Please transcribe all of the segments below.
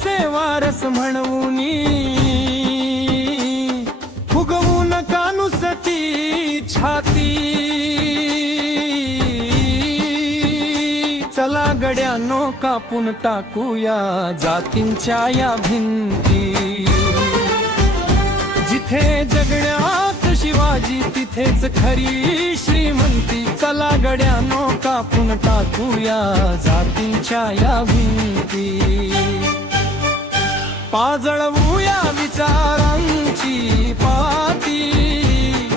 गडांचे वारस म्हणूनी फुगवू नका नुसती छाती। चला गड्यानो कापून टाकूया जातींच्या या भिंती। जिथे जगण्यात शिवाजी तिथेच खरी श्रीमंती। चला गड्यानो कापून टाकूया जातींच्या या भिंती। पाजळवूया विचारांची पाती,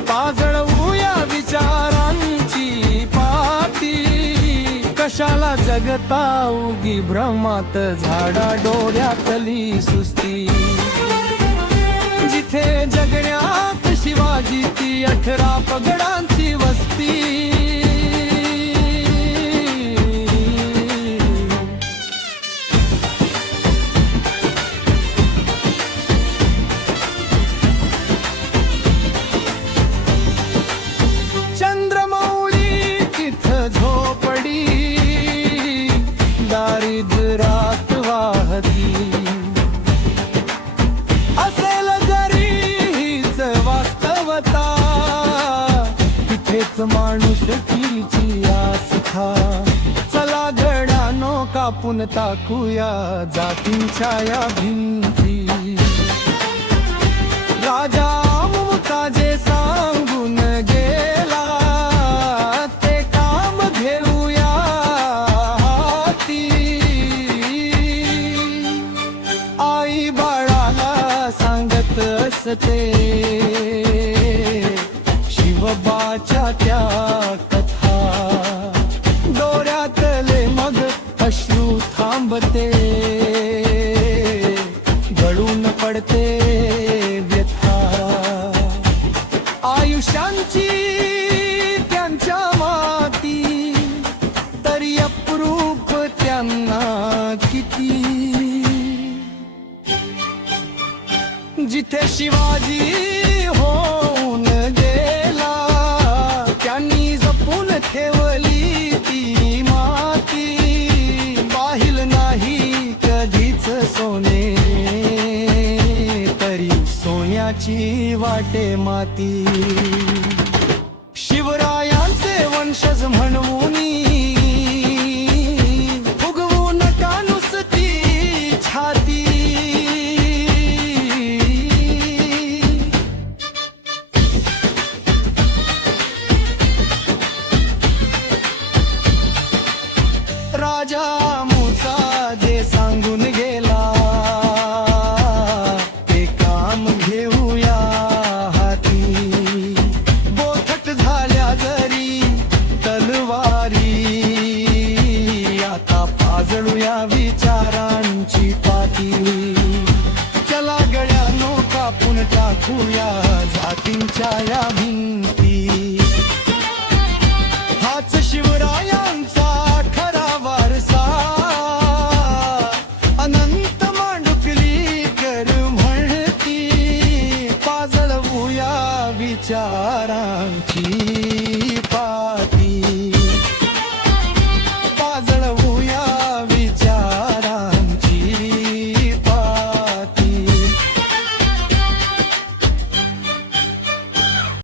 पाजळवूया विचारांची पाती। कशाला जगता उगी भ्रमात झाडा डोळ्यातली सुस्ती। जिथे जगण्यात शिवाजी ती 18 पगडांची वस्ती। चंद्रमौळी तिथं झोपडी दारिद्र्यात वाहती। असेल जरी हीच वास्तवता तिथेच माणुसकीची आस्था। चला गडानो कापून टाकूया जातींच्या या भिंती। राजा मुमताजे सांगून गेला ते काम घेऊया हाती। आई बाळाला सांगत असते शिवबाच्या त्या कथा। डोळ्यातले मग अश्रू थांबते, गळून पडते व्यथा। आयुष्यांची त्यांच्या माती तरी अप्रूप त्यांना किती। जिथे शिवाजी होऊन गेला त्यांनी जपून ठेवली ती माती। पाहिल नाही कधीच सोने तरी सोन्याची वाटे माती। शिवरायांचे वंशज म्हणूनी फुगवू नका नुसती छाती। राजा मुसा जे सांगून गेला ते काम घेऊया हाती। बोथट झाल्या जरी तलवारी आता पाजळूया विचारांची पाती। चला गड्यानो कापून टाकूया जातींच्या या भिंती।